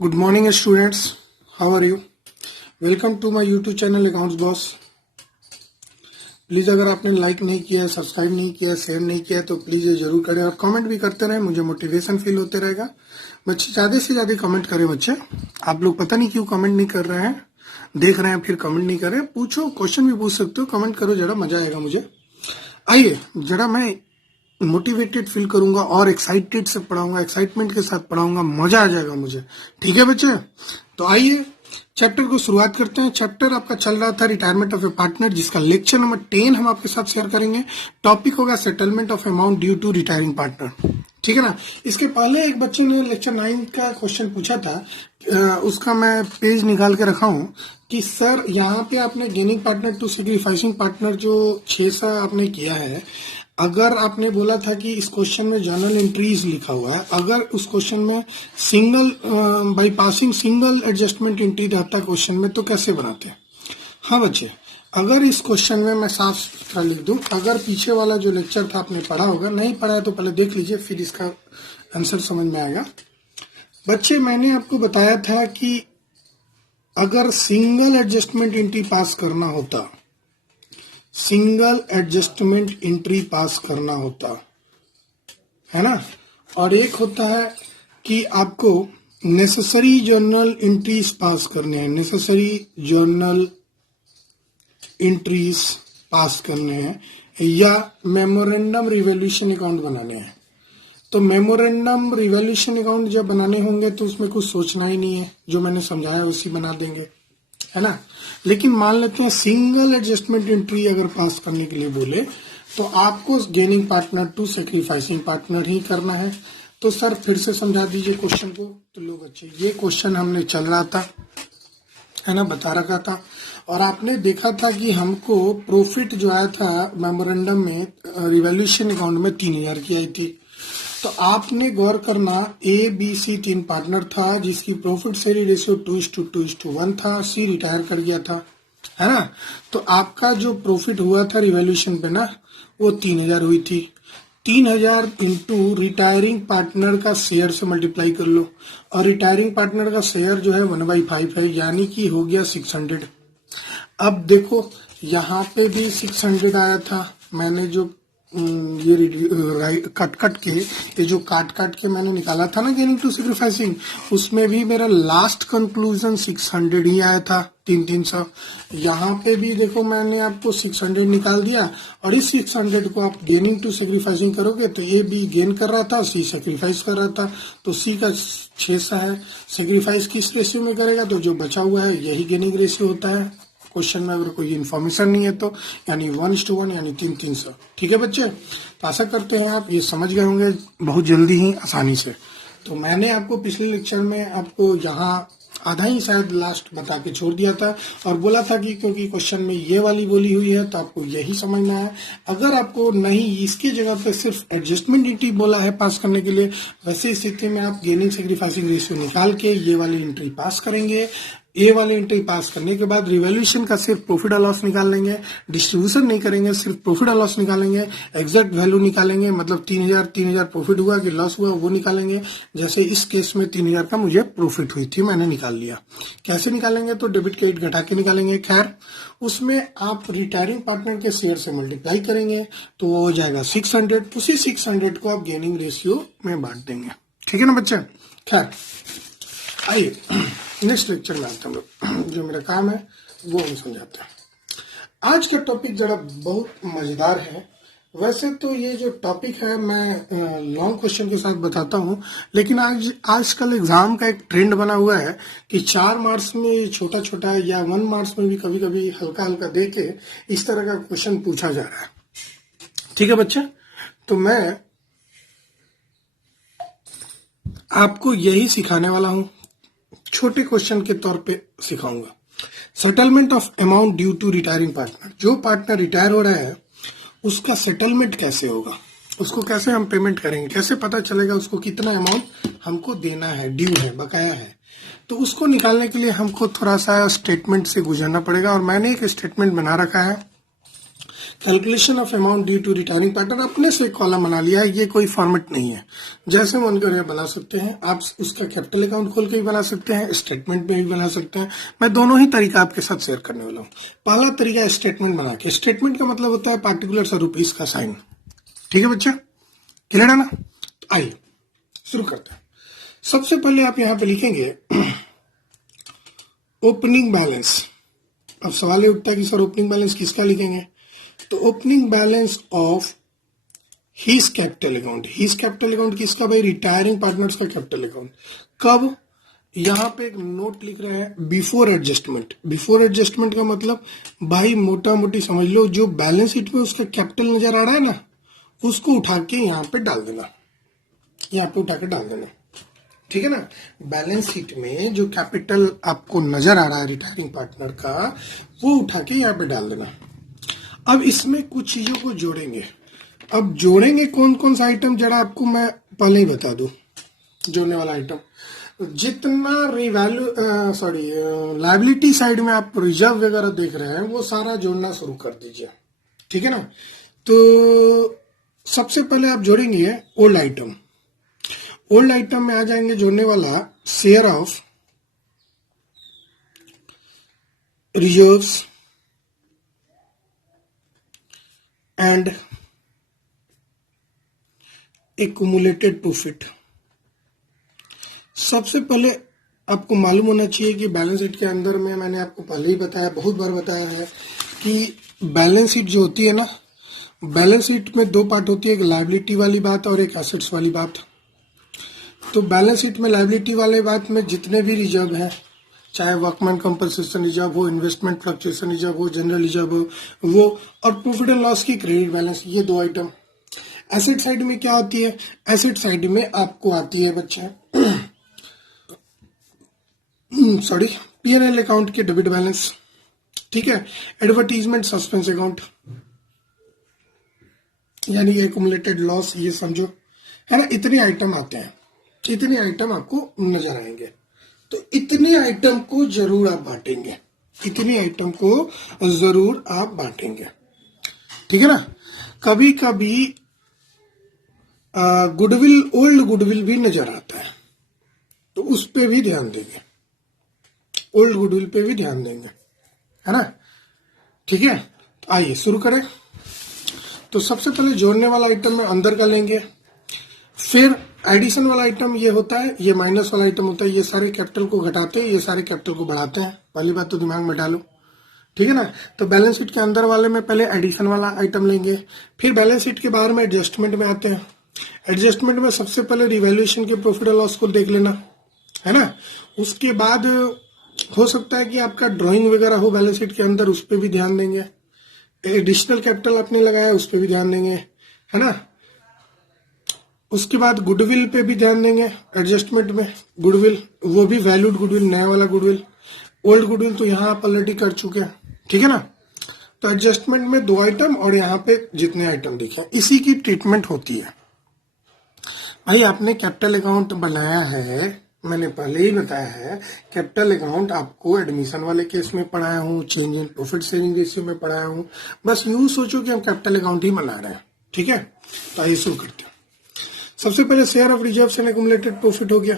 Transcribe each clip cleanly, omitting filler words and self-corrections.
Good morning, students. How are you? Welcome to my YouTube channel Accounts Boss. Please अगर आपने like नहीं किया, subscribe नहीं किया, शेयर नहीं किया तो प्लीज ये जरूर करें और कमेंट भी करते रहें, मुझे मोटिवेशन फील होते रहेगा। बच्चे ज्यादा से ज्यादा कमेंट करें। बच्चे आप लोग पता नहीं क्यों कमेंट नहीं कर रहे हैं, देख रहे हैं फिर कमेंट नहीं कर रहे। पूछो, क्वेश्चन भी पूछ सकते हो, कमेंट करो, जरा मजा आएगा मुझे। आइए जरा मैं मोटिवेटेड फील करूंगा और एक्साइटेड से पढ़ाऊंगा, एक्साइटमेंट के साथ पढ़ाऊंगा, मजा आ जाएगा मुझे। ठीक है बच्चे, तो आइए चैप्टर को शुरुआत करते हैं। चैप्टर आपका चल रहा था रिटायरमेंट ऑफ ए पार्टनर, जिसका लेक्चर नंबर 10 हम आपके साथ शेयर करेंगे। टॉपिक होगा settlement of amount due to retiring partner. ठीक है ना। इसके पहले एक बच्चे ने लेक्चर 9 का क्वेश्चन पूछा था, उसका मैं पेज निकाल के रखा हूं कि सर यहाँ पे आपने gaining partner to sacrificing partner जो 6 आपने किया है, अगर आपने बोला था कि इस क्वेश्चन में जर्नल एंट्रीज लिखा हुआ है, अगर उस क्वेश्चन में single by passing single adjustment entry रहता है क्वेश्चन में, तो कैसे बनाते हैं? हाँ बच्चे, अगर इस क्वेश्चन में मैं साफ सुथरा लिख दूं, अगर पीछे वाला जो लेक्चर था आपने पढ़ा होगा, नहीं पढ़ा है तो पहले देख लीजिए, फिर इसका आंसर समझ में आएगा। बच्चे मैंने आपको बताया था कि अगर सिंगल एडजस्टमेंट एंट्री पास करना होता, सिंगल एडजस्टमेंट एंट्री पास करना होता है ना, और एक होता है कि आपको नेसेसरी जर्नल एंट्रीज पास करने हैं, नेसेसरी जर्नल एंट्रीज पास करने हैं, या मेमोरेंडम रिवॉल्यूशन अकाउंट बनाने हैं। तो मेमोरेंडम रिवॉल्यूशन अकाउंट जब बनाने होंगे तो उसमें कुछ सोचना ही नहीं है, जो मैंने समझाया उसी बना देंगे, है ना। लेकिन मान लेते हैं सिंगल एडजस्टमेंट एंट्री अगर पास करने के लिए बोले तो आपको gaining partner to sacrificing partner ही करना है। तो सर फिर से समझा दीजिए क्वेश्चन को। तो लो बच्चे, ये क्वेश्चन हमने चल रहा था, है ना, बता रखा था, और आपने देखा था कि हमको प्रॉफिट जो आया था मेमोरेंडम में रिवॉल्यूशन अकाउंट में 3000 की आई थी। तो आपने गौर करना, ए बी सी 3 पार्टनर था जिसकी प्रॉफिट शेयरिंग रेशियो 2:2:1 था। सी रिटायर कर गया था, है ना। तो आपका जो प्रॉफिट हुआ था रिवॉल्यूशन पे ना, वो 3000 हुई थी। 3000 इंटू रिटायरिंग पार्टनर का शेयर से मल्टीप्लाई कर लो, और रिटायरिंग पार्टनर का शेयर जो है 1/5 है, यानी कि हो गया 600। अब देखो यहाँ पे भी 600 आया था। मैंने जो ये कट के, ये जो काट के मैंने निकाला था ना गेनिंग टू सेक्रीफाइसिंग, उसमें भी मेरा लास्ट कंक्लूजन 600 ही आया था, 300। यहाँ पे भी देखो मैंने आपको 600 निकाल दिया, और इस 600 को आप गेनिंग टू सेक्रीफाइसिंग करोगे तो ये भी गेन कर रहा था, सी सेक्रीफाइस कर रहा था। तो सी का 6 है। सेक्रीफाइस किस रेशियो में करेगा? तो जो बचा हुआ है यही गेनिंग रेशियो होता है। क्वेश्चन में अगर कोई इन्फॉर्मेशन नहीं है तो, यानी 1:1 यानी 300। ठीक है बच्चे, तो आशा करते हैं आप ये समझ गए होंगे बहुत जल्दी ही, आसानी से। तो मैंने आपको पिछले लेक्चर में आपको यहाँ आधा ही शायद लास्ट बता के छोड़ दिया था, और बोला था कि क्योंकि क्वेश्चन में ये वाली बोली हुई है तो आपको यही समझना है। अगर आपको नहीं, इसकी जगह पे सिर्फ एडजस्टमेंट एंट्री बोला है पास करने के लिए, वैसे स्थिति में आप गेनिंग सेक्रीफाइसिंग रेशियो निकाल के ये वाली एंट्री पास करेंगे। ए वाली एंट्री पास करने के बाद रिवॉल्यूशन का सिर्फ प्रॉफिट और लॉस निकाल लेंगे, डिस्ट्रीब्यूशन नहीं करेंगे, सिर्फ प्रॉफिट और लॉस निकालेंगे, एग्जैक्ट वैल्यू निकालेंगे, मतलब 3000 प्रॉफिट हुआ कि लॉस हुआ वो निकालेंगे। जैसे इस केस में 3000 का मुझे प्रॉफिट हुई थी, मैंने निकाल लिया। कैसे निकालेंगे? तो डेबिट क्रेडिट घटा के निकालेंगे। खैर, उसमें आप रिटायरिंग पार्टनर के शेयर से मल्टीप्लाई करेंगे तो वो हो जाएगा 600। उसी 600 को आप गेनिंग रेशियो में बांट देंगे। ठीक है ना बच्चे। खैर आइए नेक्स्ट लेक्चर में आते हैं हम लोग, जो मेरा काम है वो हम समझाते हैं। आज का टॉपिक जरा बहुत मजेदार है। वैसे तो ये जो टॉपिक है मैं लॉन्ग क्वेश्चन के साथ बताता हूँ, लेकिन आजकल एग्जाम का एक ट्रेंड बना हुआ है कि 4 मार्क्स में छोटा छोटा या 1 मार्क्स में भी कभी कभी हल्का हल्का दे के इस तरह का क्वेश्चन पूछा जा रहा है। ठीक है बच्चे, तो मैं आपको यही सिखाने वाला हूँ, छोटे क्वेश्चन के तौर पे सिखाऊंगा। Settlement of amount due to retiring partner, जो पार्टनर रिटायर हो रहा है उसका सेटलमेंट कैसे होगा, उसको कैसे हम पेमेंट करेंगे, कैसे पता चलेगा उसको कितना अमाउंट हमको देना है, ड्यू है, बकाया है। तो उसको निकालने के लिए हमको थोड़ा सा स्टेटमेंट से गुजरना पड़ेगा, और मैंने एक स्टेटमेंट बना रखा है calculation of amount due to retiring partner, अपने से एक कॉलम बना लिया है, ये कोई फॉर्मेट नहीं है, जैसे मन करे बना सकते हैं आप। उसका कैपिटल अकाउंट खोल के भी बना सकते हैं, स्टेटमेंट में भी बना सकते हैं। मैं दोनों ही तरीका आपके साथ शेयर करने वाला हूँ। पहला तरीका स्टेटमेंट बना के, स्टेटमेंट का मतलब होता है पार्टिकुलर रुपीज का साइन। ठीक है बच्चा, क्लियर है ना? तो आइए शुरू करते हैं। सबसे पहले आप यहाँ पे लिखेंगे ओपनिंग बैलेंस। अब सवाल ये उठता है कि सर ओपनिंग बैलेंस किसका लिखेंगे? तो opening balance of his capital account. His capital account किसका भाई? रिटायरिंग पार्टनर्स का कैपिटल अकाउंट। कब? यहां पे एक नोट लिख रहे हैं बिफोर एडजस्टमेंट। बिफोर एडजस्टमेंट का मतलब भाई मोटा मोटी समझ लो, जो बैलेंस शीट में उसका कैपिटल नजर आ रहा है ना, उसको उठा के यहां पे डाल देना, यहां पे उठा के डाल देना। ठीक है ना? बैलेंस शीट में जो कैपिटल आपको नजर आ रहा है रिटायरिंग पार्टनर का, वो उठा के यहां पे डाल देना। अब इसमें कुछ चीजों को जोड़ेंगे। अब जोड़ेंगे कौन कौन सा आइटम, जरा आपको मैं पहले ही बता दूं। जोड़ने वाला आइटम जितना लाइबिलिटी साइड में आप रिजर्व वगैरह देख रहे हैं, वो सारा जोड़ना शुरू कर दीजिए। ठीक है ना? तो सबसे पहले आप जोड़ेंगे ओल्ड आइटम। ओल्ड आइटम में आ जाएंगे जोड़ने वाला share of reserves and accumulated profit. सबसे पहले आपको मालूम होना चाहिए कि बैलेंस शीट के अंदर में, मैंने आपको पहले ही बताया, बहुत बार बताया है कि बैलेंस शीट जो होती है ना, बैलेंस शीट में दो पार्ट होती है, एक लायबिलिटी वाली बात और एक एसेट्स वाली बात। तो बैलेंस शीट में लायबिलिटी वाले बात में जितने भी रिजर्व हैं, चाहे वर्कमैन कंपनसेशन रिजर्व हो, इन्वेस्टमेंट फ्लक्चुएशन रिजर्व हो, जनरल रिजर्व हो, वो, और प्रॉफिट एंड लॉस की क्रेडिट बैलेंस, ये दो आइटम। एसेट साइड में क्या आती है? एसेट साइड में आपको आती है बच्चा पीएनएल अकाउंट के डेबिट बैलेंस। ठीक है? एडवर्टीजमेंट सस्पेंस अकाउंट, यानी एक्युमुलेटेड लॉस, ये समझो, है ना? इतने आइटम आते हैं, इतने आइटम आपको नजर आएंगे। तो इतने आइटम को जरूर आप बांटेंगे, इतने आइटम को जरूर आप बांटेंगे। ठीक है ना? कभी कभी गुडविल, ओल्ड गुडविल भी नजर आता है, तो उस पे भी ध्यान देंगे, ओल्ड गुडविल पे भी ध्यान देंगे, है ना? ठीक है? तो आइए शुरू करें। तो सबसे पहले जोड़ने वाला आइटम में अंदर का लेंगे, फिर एडिशन वाला आइटम ये होता है, ये माइनस वाला आइटम होता है। ये सारे कैपिटल को घटाते हैं, ये सारे कैपिटल को बढ़ाते हैं। पहली बात तो दिमाग में डालो। ठीक है ना? तो बैलेंस शीट के अंदर वाले में पहले एडिशन वाला आइटम लेंगे, फिर बैलेंस शीट के बाहर में एडजस्टमेंट में आते हैं। एडजस्टमेंट में सबसे पहले रिवैल्यूएशन के प्रॉफिट और लॉस को देख लेना, है ना? उसके बाद हो सकता है कि आपका ड्राइंग वगैरह हो बैलेंस शीट के अंदर, उस पर भी ध्यान देंगे। एडिशनल कैपिटल आपने लगाया, उस पर भी ध्यान देंगे, है ना? उसके बाद गुडविल पे भी ध्यान देंगे। एडजस्टमेंट में गुडविल, वो भी वैल्यूड गुडविल, नया वाला गुडविल। ओल्ड गुडविल तो यहाँ आप ऑलरेडी कर चुके हैं। ठीक है ना? तो एडजस्टमेंट में दो आइटम और यहाँ पे जितने आइटम दिखे, इसी की ट्रीटमेंट होती है। भाई आपने कैपिटल अकाउंट बनाया है, मैंने पहले ही बताया है, कैपिटल अकाउंट आपको एडमिशन वाले केस में पढ़ाया हूँ, change in profit sharing ratio में पढ़ाया हूँ। बस यूं सोचो कि हम कैपिटल अकाउंट ही बना रहे हैं। ठीक है? तो आइए शुरू करते हैं। सबसे पहले share of reserves and accumulated profit हो गया।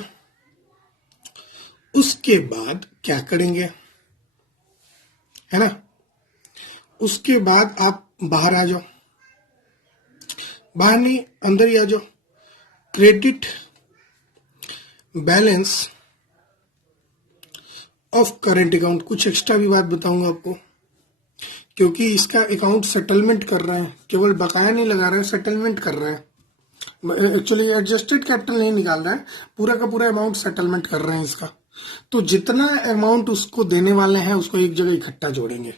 उसके बाद क्या करेंगे, है ना? उसके बाद आप बाहर आ जाओ, बाहर नहीं अंदर ही आ जाओ। Credit balance of current account, कुछ एक्स्ट्रा भी बात बताऊंगा आपको, क्योंकि इसका अकाउंट सेटलमेंट कर रहे हैं, केवल बकाया नहीं लगा रहे हैं, सेटलमेंट कर रहे हैं। एक्चुअली एडजस्टेड कैपिटल नहीं निकाल रहे हैं, पूरा का पूरा अमाउंट सेटलमेंट कर रहे हैं इसका। तो जितना अमाउंट उसको देने वाले हैं, उसको एक जगह इकट्ठा जोड़ेंगे।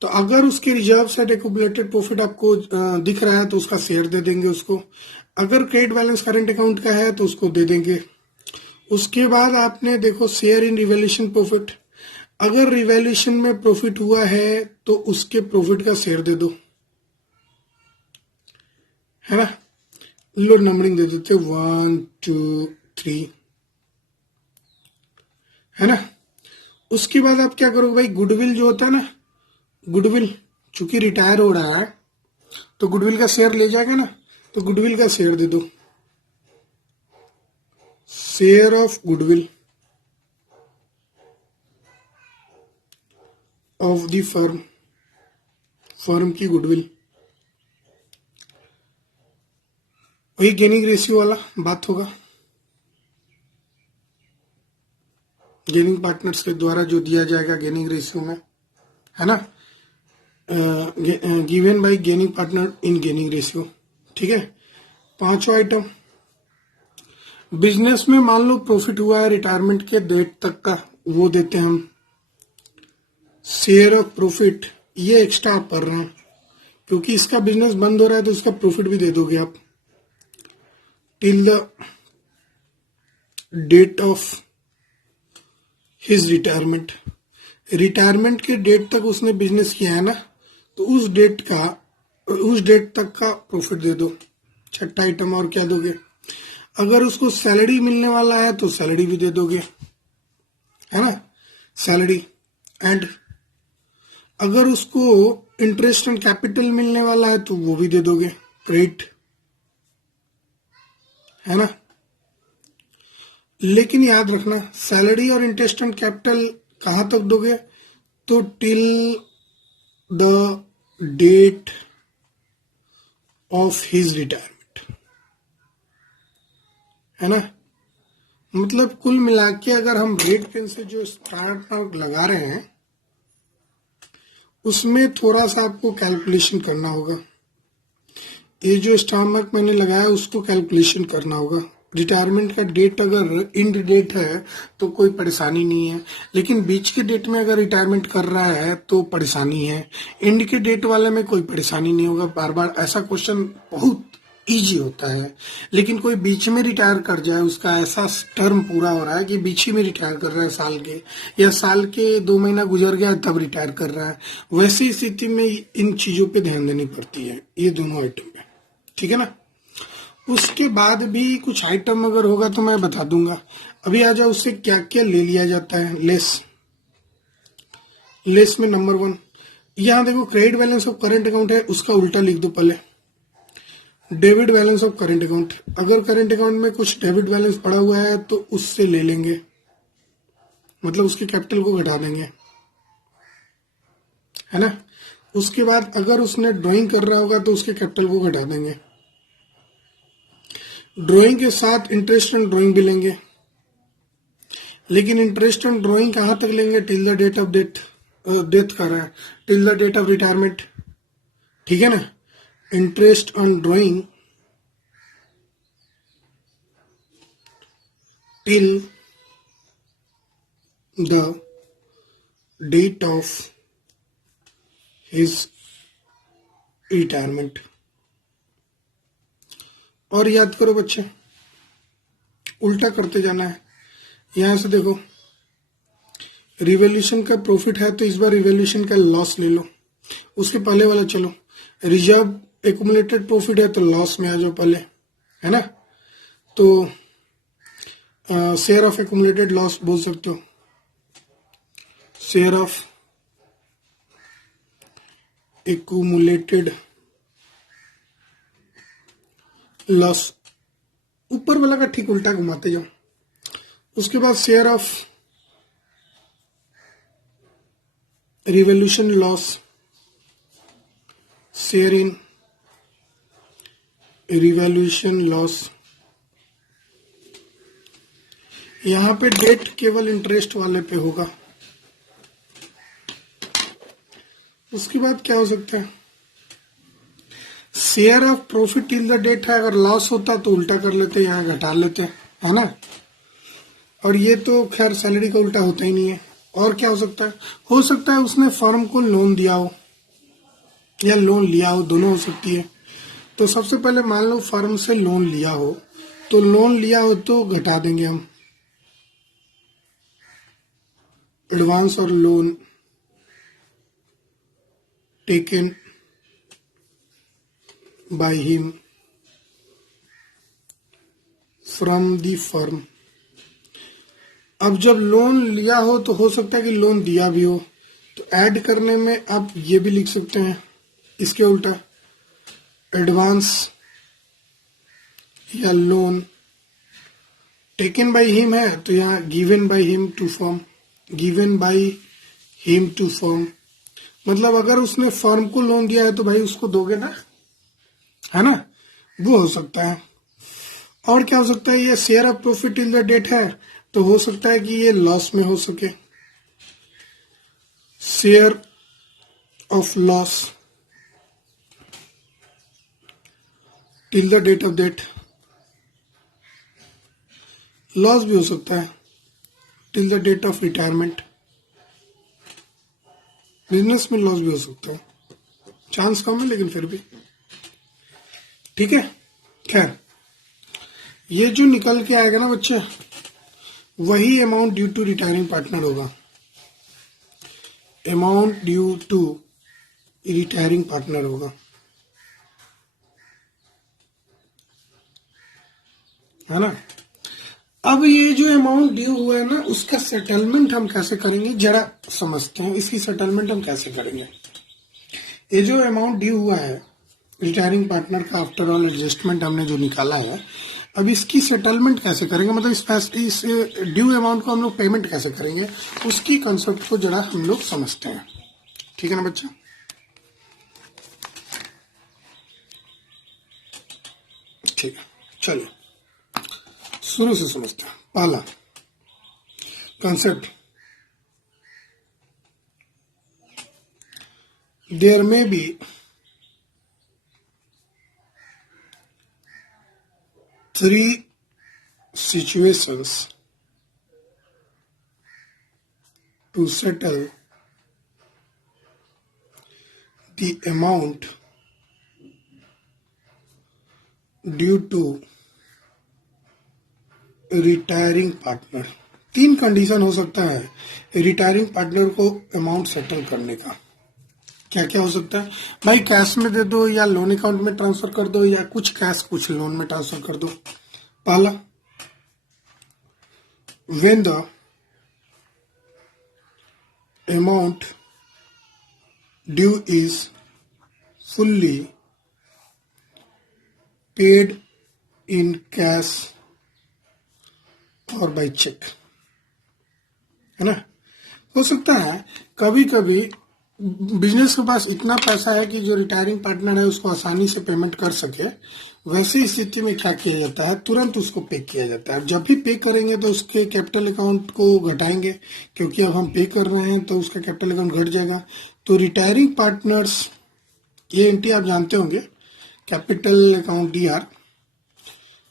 तो अगर उसके रिजर्व एंड एक्युमुलेटेड प्रॉफिट आपको दिख रहा है, तो उसका शेयर दे देंगे उसको। अगर क्रेडिट बैलेंस करंट अकाउंट का है तो उसको दे देंगे। उसके बाद आपने देखो शेयर इन रिवैल्यूएशन प्रॉफिट, अगर रिवैल्यूएशन में प्रॉफिट हुआ है तो उसके प्रॉफिट का शेयर दे दो, है ना? लो नंबरिंग दे देते 1 2 3, है ना? उसके बाद आप क्या करोगे भाई, गुडविल जो होता है ना, गुडविल चूंकि रिटायर हो रहा है, तो गुडविल का शेयर ले जाएगा ना, तो गुडविल का शेयर दे दो, share of goodwill of the firm, firm की गुडविल। वही गेनिंग रेशियो वाला बात होगा, गेनिंग पार्टनर्स के द्वारा जो दिया जाएगा गेनिंग रेशियो में, है ना, given by gaining partner in gaining ratio. ठीक है। पांचवा आइटम, बिजनेस में मान लो प्रॉफिट हुआ है रिटायरमेंट के डेट तक का, वो देते हैं हम शेयर ऑफ प्रॉफिट। ये एक्स्ट्रा आप कर रहे हैं क्योंकि इसका बिजनेस बंद हो रहा है तो इसका प्रॉफिट भी दे दोगे आप, till the date of his retirement. Retirement के डेट तक उसने बिजनेस किया है ना, तो उस डेट तक का प्रॉफिट दे दो। छठा आइटम और क्या दोगे, अगर उसको सैलरी मिलने वाला है तो सैलरी भी दे दोगे, है ना, सैलरी। एंड अगर उसको इंटरेस्ट एंड कैपिटल मिलने वाला है तो वो भी दे दोगे, क्रेडिट, है ना। लेकिन याद रखना, सैलरी और इंटरेस्ट एंड कैपिटल कहां तक दोगे, तो till the date of his retirement, है ना। मतलब कुल मिला के अगर हम रेट पेन से जो स्टार्ट लगा रहे हैं उसमें थोड़ा सा आपको कैलकुलेशन करना होगा। ये जो स्टार मार्क मैंने लगाया उसको कैलकुलेशन करना होगा। रिटायरमेंट का डेट अगर इंड डेट है तो कोई परेशानी नहीं है, लेकिन बीच के डेट में अगर रिटायरमेंट कर रहा है तो परेशानी है। इंड के डेट वाले में कोई परेशानी नहीं होगा। बार बार ऐसा क्वेश्चन बहुत इजी होता है, लेकिन कोई बीच में रिटायर कर जाए, उसका ऐसा टर्म पूरा हो रहा है कि बीच ही में रिटायर कर रहा है साल के, या साल के 2 महीना गुजर गया तब रिटायर कर रहा है, वैसी स्थिति में इन चीजों पे ध्यान देनी पड़ती है, ये दोनों आइटम पे। ठीक है ना। उसके बाद भी कुछ आइटम अगर होगा तो मैं बता दूंगा। अभी आ जाओ उससे क्या क्या ले लिया जाता है। लेस में नंबर 1 यहां देखो, credit balance of current account है, उसका उल्टा लिख दो पहले, debit balance of current account. अगर करंट अकाउंट में कुछ डेबिट बैलेंस पड़ा हुआ है तो उससे ले लेंगे, मतलब उसके कैपिटल को घटा देंगे, है ना। उसके बाद अगर उसने ड्राइंग कर रहा होगा तो उसके कैपिटल को घटा देंगे। ड्राइंग के साथ इंटरेस्ट एंड ड्राइंग भी लेंगे, लेकिन इंटरेस्ट एंड ड्राइंग कहां तक लेंगे, till the date of death कर रहा है, till the date of retirement. ठीक है ना। Interest on drawing till the date of his retirement. और याद करो बच्चे, उल्टा करते जाना है। यहां से देखो, रिवॉल्यूशन का प्रॉफिट है तो इस बार रिवॉल्यूशन का लॉस ले लो। उसके पहले वाला चलो, रिजर्व एक्यूमुलेटेड प्रॉफिट है तो लॉस में आ जाओ पहले, है ना। तो शेयर ऑफ एक्यूमुलेटेड लॉस बोल सकते हो, शेयर ऑफ एक्यूमुलेटेड लॉस, ऊपर वाला का ठीक उल्टा घुमाते जाओ। उसके बाद share of revolution loss, share in revolution loss. यहां पे डेट केवल इंटरेस्ट वाले पे होगा। उसके बाद क्या हो सकता है, share of profit till the date है, अगर लॉस होता तो उल्टा कर लेते, यहाँ घटा लेते, है ना। और ये तो खैर सैलरी का उल्टा होता ही नहीं है। और क्या हो सकता है उसने फर्म को लोन दिया हो या लोन लिया हो, दोनों हो सकती है। तो सबसे पहले मान लो फर्म से लोन लिया हो, तो लोन लिया हो तो घटा देंगे हम, एडवांस और loan taken by him from the firm. अब जब लोन लिया हो तो हो सकता है कि लोन दिया भी हो, तो ऐड करने में आप ये भी लिख सकते हैं इसके उल्टा, एडवांस या लोन टेकन बाय हिम है तो यहाँ given by him to firm, given by him to firm, मतलब अगर उसने फर्म को लोन दिया है तो भाई उसको दोगे ना, है ना, वो हो सकता है। और क्या हो सकता है, ये share of profit till the date है तो हो सकता है कि ये लॉस में हो सके, share of loss till the date of date, loss भी हो सकता है till the date of retirement, business में लॉस भी हो सकता है, चांस कम है लेकिन फिर भी ठीक है। खैर ये जो निकल के आएगा ना बच्चे, वही amount due to retiring partner होगा, amount due to retiring partner होगा, है ना। अब ये जो अमाउंट ड्यू हुआ है ना, उसका सेटलमेंट हम कैसे करेंगे जरा समझते हैं। इसकी सेटलमेंट हम कैसे करेंगे, ये जो अमाउंट ड्यू हुआ है रिटायरिंग पार्टनर का आफ्टर ऑल एडजस्टमेंट हमने जो निकाला है, अब इसकी सेटलमेंट कैसे करेंगे, मतलब इस ड्यू अमाउंट को हम लोग पेमेंट कैसे करेंगे, उसकी कंसेप्ट को जरा हम लोग समझते हैं। ठीक है ना बच्चा, ठीक है, चलिए शुरू से समझते हैं। पहला concept, there may be three situations to settle the amount due to retiring partner. तीन कंडीशन हो सकता है रिटायरिंग पार्टनर को अमाउंट सेटल करने का। क्या क्या हो सकता है भाई, कैश में दे दो या लोन अकाउंट में ट्रांसफर कर दो या कुछ कैश कुछ लोन में ट्रांसफर कर दो। पहला, when the amount due is fully paid in cash और बाय चेक, है ना। हो सकता है कभी कभी बिजनेस के पास इतना पैसा है कि जो रिटायरिंग पार्टनर है उसको आसानी से पेमेंट कर सके, वैसे स्थिति में क्या किया जाता है, तुरंत उसको पे किया जाता है। जब भी पे करेंगे तो उसके कैपिटल अकाउंट को घटाएंगे, क्योंकि अब हम पे कर रहे हैं तो उसका कैपिटल अकाउंट घट जाएगा। तो रिटायरिंग पार्टनर्स, ये एंट्री आप जानते होंगे, कैपिटल अकाउंट DR,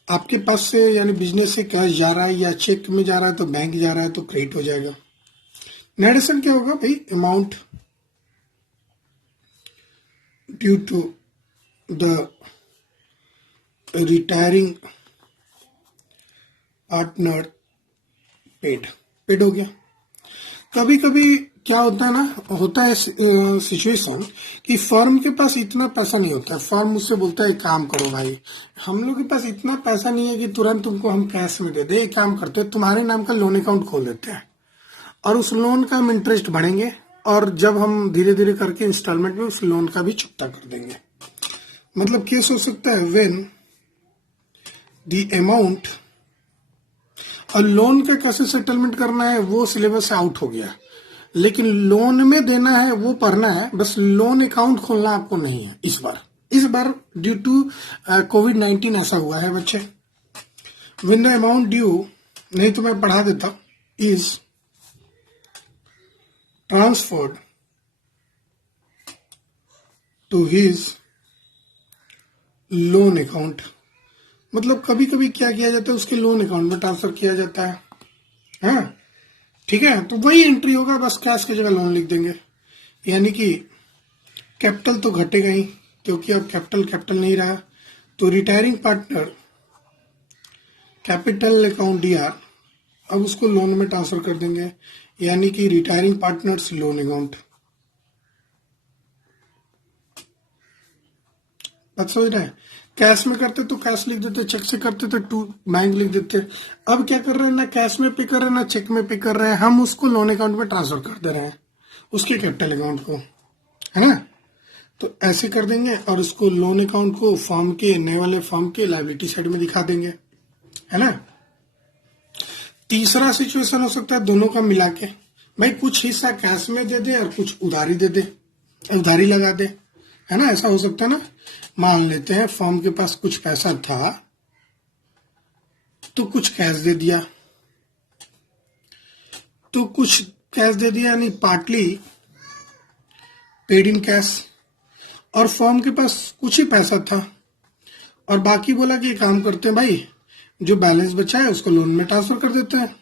आपके पास से यानी बिजनेस से कैश जा रहा है या चेक में जा रहा है तो बैंक जा रहा है तो क्रेडिट हो जाएगा। नेडेशन क्या होगा भाई, amount due to the retiring partner paid हो गया। कभी कभी क्या होता है ना, होता है सिचुएशन कि फर्म के पास इतना पैसा नहीं होता है, फर्म मुझसे बोलता है काम करो भाई, हम लोग के पास इतना पैसा नहीं है कि तुरंत तुमको हम कैश में दे दे, एक काम करते हैं तुम्हारे नाम का लोन अकाउंट खोल देते हैं और उस लोन का हम इंटरेस्ट बढ़ेंगे और जब हम धीरे धीरे करके इंस्टॉलमेंट में उस लोन का भी चुकता कर देंगे। मतलब केस हो सकता है व्हेन द अमाउंट, और लोन का कैसे सेटलमेंट करना है वो सिलेबस से आउट हो गया, लेकिन लोन में देना है वो पढ़ना है, बस लोन अकाउंट खोलना आपको नहीं है इस बार ड्यू टू कोविड-19 ऐसा हुआ है बच्चे। व्हेन द अमाउंट ड्यू, नहीं तो मैं पढ़ा देता, is transferred to his loan account, मतलब कभी कभी क्या किया जाता है उसके लोन अकाउंट में ट्रांसफर किया जाता है, हाँ ठीक है। तो वही एंट्री होगा, बस कैश की जगह लोन लिख देंगे, यानी कि कैपिटल तो घटेगा ही क्योंकि अब कैपिटल नहीं रहा। तो retiring partner capital account DR, अब उसको लोन में ट्रांसफर कर देंगे, यानी कि रिटायरिंग पार्टनर्स लोन अकाउंट। बात समझ रहे हैं, कैश में करते तो कैश लिख देते, चेक से करते तो टू बैंक लिख देते। अब क्या कर रहे हैं, ना कैश में पे कर रहे हैं ना चेक में पे कर रहे हैं, हम उसको लोन अकाउंट में ट्रांसफर कर दे रहे हैं, उसके कैपिटल अकाउंट को, है ना। तो ऐसे कर देंगे और इसको लोन अकाउंट को फॉर्म के नए वाले फॉर्म के लायबिलिटी साइड में दिखा देंगे, है ना। तीसरा सिचुएशन हो सकता है दोनों का मिला के, भाई कुछ हिस्सा कैश में दे दे और कुछ उधारी दे दे, उधारी लगा दे, है ना। ऐसा हो सकता है ना। मान लेते हैं फॉर्म के पास कुछ पैसा था तो कुछ कैश दे दिया, तो कुछ कैश दे दिया यानी पार्टली पेड इन कैश, और फॉर्म के पास कुछ ही पैसा था और बाकी बोला कि काम करते हैं भाई, जो बैलेंस बचा है उसको लोन में ट्रांसफर कर देते हैं।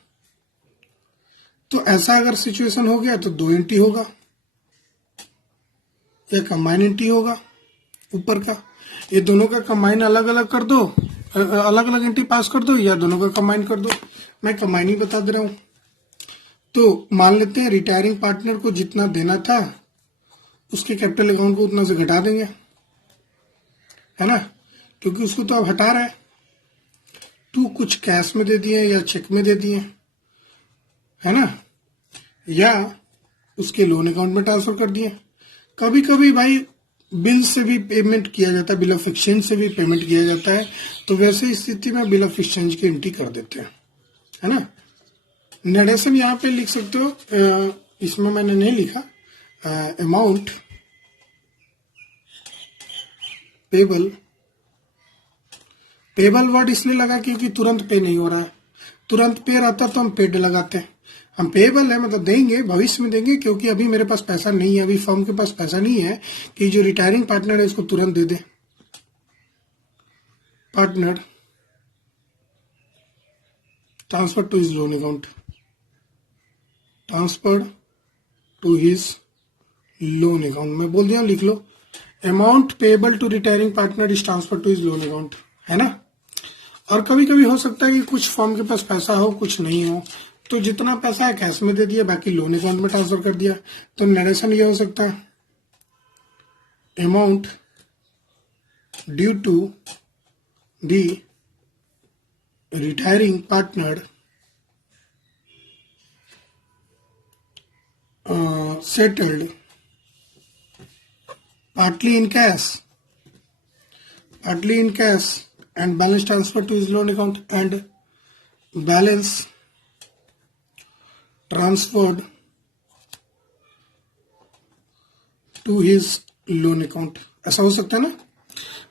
तो ऐसा अगर सिचुएशन हो गया तो 2 एंट्री होगा या कंबाइन एंट्री होगा ऊपर का। ये दोनों का कंबाइन अलग अलग कर दो, अलग अलग एंट्री पास कर दो, या दोनों का कंबाइन कर दो। मैं कंबाइन ही बता दे रहा हूं। तो मान लेते हैं रिटायरिंग पार्टनर को जितना देना था उसके कैपिटल अकाउंट को उतना से घटा देंगे, है ना, क्योंकि उसको तो अब हटा रहा है। तू कुछ कैश में दे दिए या चेक में दे दिए, है ना, या उसके लोन अकाउंट में ट्रांसफर कर दिए। कभी कभी भाई बिल से भी पेमेंट किया जाता है, बिल ऑफ एक्सचेंज से भी पेमेंट किया जाता है, तो वैसे स्थिति में बिल ऑफ एक्सचेंज की एंट्री कर देते हैं, है ना। नरेशन यहाँ पे लिख सकते हो, इसमें मैंने नहीं लिखा, अमाउंट पेबल, पेबल वर्ड इसलिए लगा क्योंकि तुरंत पे नहीं हो रहा है। तुरंत पे रहता तो हम पेड लगाते हैं। हम पेबल है मतलब देंगे, भविष्य में देंगे, क्योंकि अभी मेरे पास पैसा नहीं है, अभी फर्म के पास पैसा नहीं है कि जो रिटायरिंग पार्टनर है उसको तुरंत दे दे। Partner transfer to his loan account, transfer to his loan account, मैं बोल दिया, लिख लो, amount payable to retiring partner is transfer to his loan account, है ना। और कभी कभी हो सकता है कि कुछ फर्म के पास पैसा हो कुछ नहीं हो, तो जितना पैसा है कैश में दे दिया, बाकी लोन अकाउंट में ट्रांसफर कर दिया। तो नरेशन ये हो सकता है, amount due to the retiring partner settled partly in cash and balance transfer to his loan account and balance transferred to his loan account। ऐसा हो सकता है ना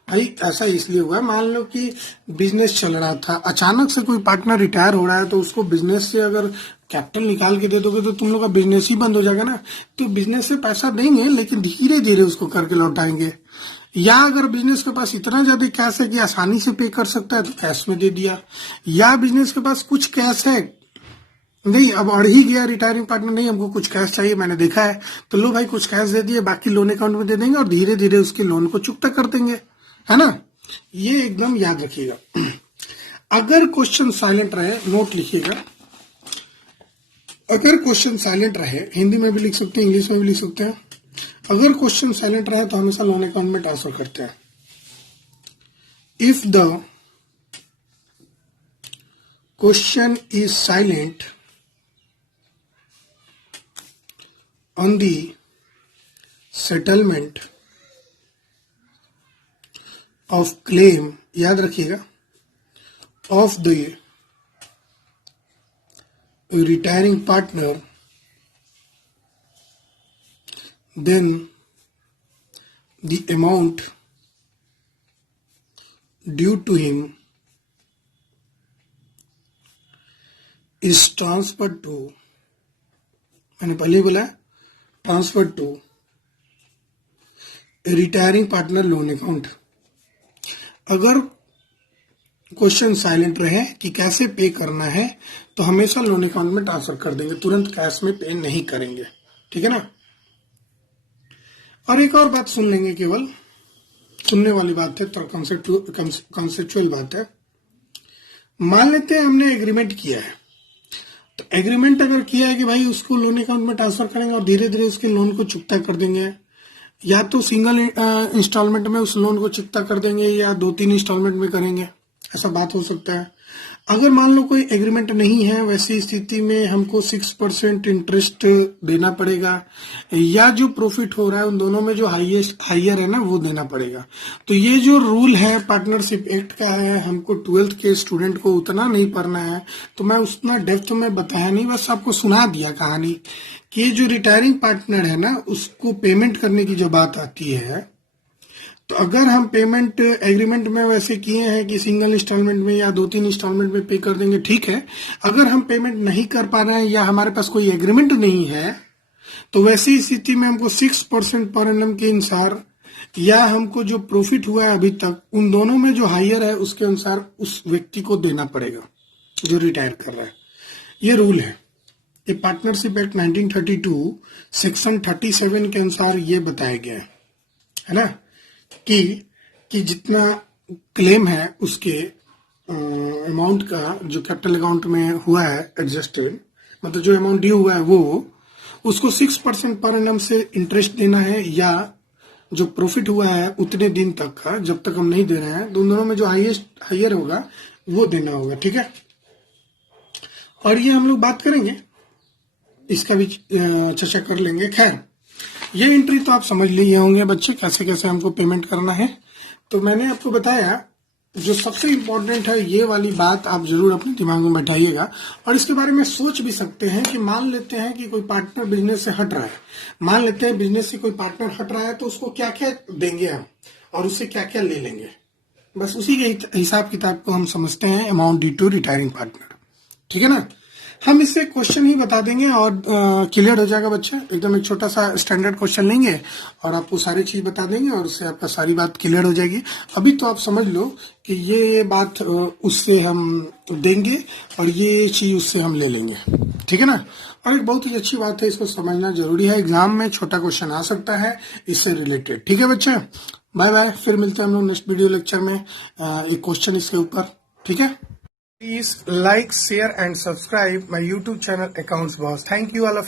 भाई। ऐसा इसलिए हुआ, मान लो कि बिजनेस चल रहा था, अचानक से कोई पार्टनर रिटायर हो रहा है, तो उसको बिजनेस से अगर कैपिटल निकाल के दे दोगे तो तुम लोग का बिजनेस ही बंद हो जाएगा ना। तो बिजनेस से पैसा देंगे लेकिन धीरे धीरे उसको करके लौटाएंगे। या अगर बिजनेस के पास इतना ज्यादा कैश है कि आसानी से पे कर सकता है तो कैश में दे दिया, या बिजनेस के पास कुछ कैश है, नहीं अब अड़ ही गया रिटायरिंग पार्टनर, नहीं हमको कुछ कैश चाहिए, मैंने देखा है, तो लो भाई कुछ कैश दे दिए, बाकी लोन अकाउंट में दे देंगे और धीरे धीरे उसके लोन को चुकता कर देंगे, है ना। ये एकदम याद रखिएगा। अगर क्वेश्चन साइलेंट रहे, नोट लिखिएगा, अगर क्वेश्चन साइलेंट रहे, हिंदी में भी लिख सकते हैं, इंग्लिश में भी लिख सकते हैं, अगर क्वेश्चन साइलेंट रहे तो हमेशा लोन अकाउंट में ट्रांसफर करते हैं। If the question is silent on the settlement of claim, याद रखिएगा, of the retiring partner, then the amount due to him is transferred to, मैंने पहले बोला transfer to retiring partner loan account. अगर question silent रहे कि कैसे पे करना है तो हमेशा लोन अकाउंट में ट्रांसफर कर देंगे, तुरंत कैश में पे नहीं करेंगे, ठीक है ना। और एक और बात सुन लेंगे, केवल सुनने वाली बात है, तो कॉन्सेप्चुअल बात है। मान लेते हैं हमने एग्रीमेंट किया है, तो एग्रीमेंट अगर किया है कि भाई उसको लोन अकाउंट में ट्रांसफर करेंगे और धीरे धीरे उसके लोन को चुकता कर देंगे, या तो सिंगल इंस्टॉलमेंट में उस लोन को चुकता कर देंगे या 2-3 इंस्टॉलमेंट में करेंगे, ऐसा बात हो सकता है। अगर मान लो कोई एग्रीमेंट नहीं है, वैसी स्थिति में हमको 6% इंटरेस्ट देना पड़ेगा, या जो प्रॉफिट हो रहा है उन दोनों में जो हायर है ना वो देना पड़ेगा। तो ये जो रूल है पार्टनरशिप एक्ट का है, हमको 12th के स्टूडेंट को उतना नहीं पढ़ना है, तो मैं उतना डेप्थ में बताया नहीं, बस आपको सुना दिया कहानी कि जो रिटायरिंग पार्टनर है ना उसको पेमेंट करने की जो बात आती है, तो अगर हम पेमेंट एग्रीमेंट में वैसे किए हैं कि सिंगल इंस्टॉलमेंट में या 2-3 इंस्टॉलमेंट में पे कर देंगे, ठीक है। अगर हम पेमेंट नहीं कर पा रहे हैं या हमारे पास कोई एग्रीमेंट नहीं है, तो वैसी स्थिति में हमको 6% पर एनम के अनुसार, या हमको जो प्रॉफिट हुआ है अभी तक उन दोनों में जो हायर है उसके अनुसार उस व्यक्ति को देना पड़ेगा जो रिटायर कर रहा है। ये रूल है, ये पार्टनरशिप एक्ट 1932 सेक्शन 37 के अनुसार ये बताया गया है ना, कि जितना क्लेम है उसके अमाउंट का जो कैपिटल अकाउंट में हुआ है एडजस्टेड, मतलब जो अमाउंट ड्यू हुआ है वो उसको 6% पर एनम से इंटरेस्ट देना है, या जो प्रॉफिट हुआ है उतने दिन तक का, जब तक हम नहीं दे रहे हैं, दोनों में जो हायर होगा वो देना होगा, ठीक है। और ये हम लोग बात करेंगे, इसका भी चर्चा कर लेंगे। खैर, ये एंट्री तो आप समझ लिए होंगे बच्चे, कैसे कैसे हमको पेमेंट करना है। तो मैंने आपको बताया जो सबसे इम्पोर्टेंट है, ये वाली बात आप जरूर अपने दिमाग में बैठाइएगा, और इसके बारे में सोच भी सकते हैं कि मान लेते हैं कि कोई पार्टनर बिजनेस से हट रहा है, मान लेते हैं बिजनेस से कोई पार्टनर हट रहा है, तो उसको क्या क्या देंगे हम और उससे क्या क्या ले लेंगे, बस उसी के हिसाब किताब को हम समझते हैं amount due to retiring partner, ठीक है ना। हम इससे क्वेश्चन ही बता देंगे और क्लियर हो जाएगा बच्चे। एकदम एक छोटा सा स्टैंडर्ड क्वेश्चन लेंगे और आपको सारी चीज बता देंगे और उससे आपका सारी बात क्लियर हो जाएगी। अभी तो आप समझ लो कि ये बात उससे हम देंगे और ये चीज उससे हम ले लेंगे, ठीक है ना। और एक बहुत ही अच्छी बात है, इसको समझना जरूरी है, एग्जाम में छोटा क्वेश्चन आ सकता है इससे रिलेटेड, ठीक है बच्चे। बाय बाय, फिर मिलते हैं हम लोग नेक्स्ट वीडियो लेक्चर में एक क्वेश्चन इसके ऊपर, ठीक है। Please like, share and subscribe my YouTube channel Accounts Boss. Thank you all of you.